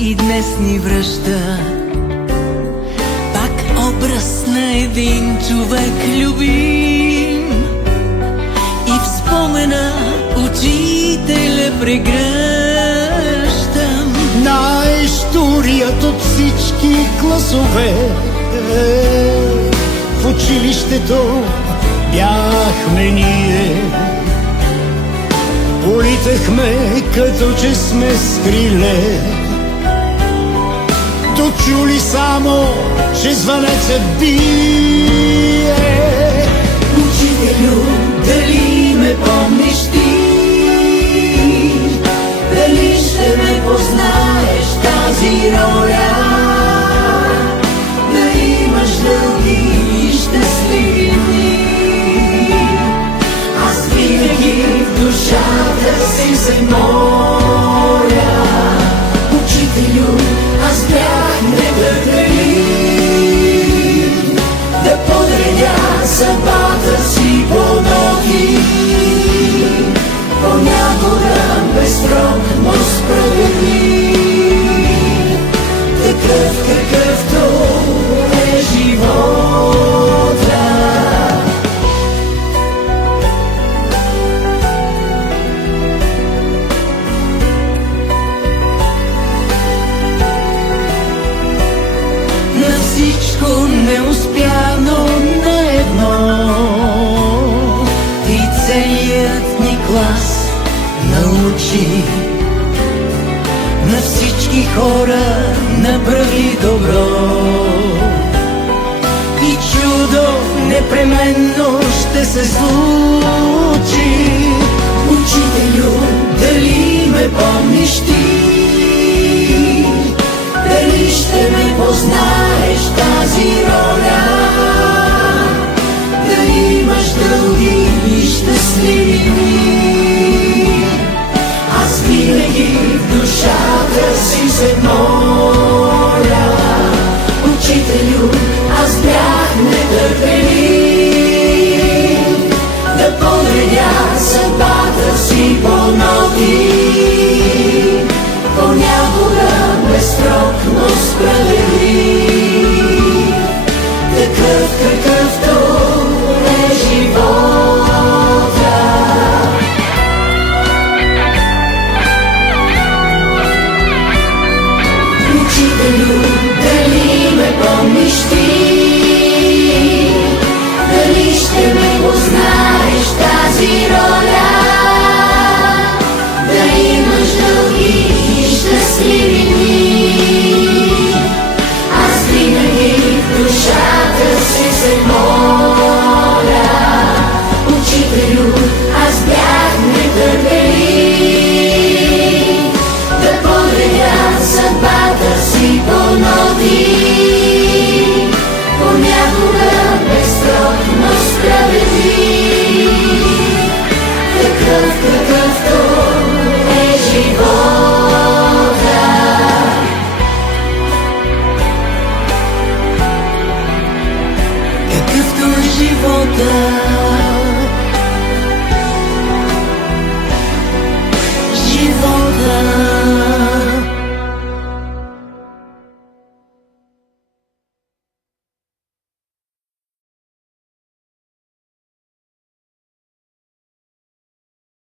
и днес ни връща. Пак образ на един човек любим и в спомена учителя прегръщам. Най-щурият от всички класове в училището бяхме ние. Политехме като че сме с криле. Дочули само, че звънецът бие. Учителю, дали ме помниш ти? Дали ще ме познаеш тази роля? Да имаш дълги и щастливи дни. Аз винаги в душата си се моля. Учителю, аз бях нетърпелив да подредя съдбата си по ноги. Понякога безсрок, но справедлив, такъв какъвто е живота. На всичко не успя, но на едно и целият ни клас научи. На всички хора направи добро и чудо непременно ще се случи. Учителю, дали ме помниш ти? Дали ще ме познаеш тази роля? Да имаш дълги и щастливи дни. Аз винаги в душата си се моля. Учителю, аз бях нетърпелив да подредя съдбата си по ноги. Понякога безсрок, но справедлив, такъв какъвто е живота. Учителю, дали ме помниш ти? Дали ще ме познаеш тази роля? Да имаш дълги и щастливи дни. Аз винаги в душата си се моля. Учителю, аз бях нетърпелив да подредя съдбата си по ноги. Понякога безсрок, но справедлив, такъв какъвто е живота. Какъвто е живота.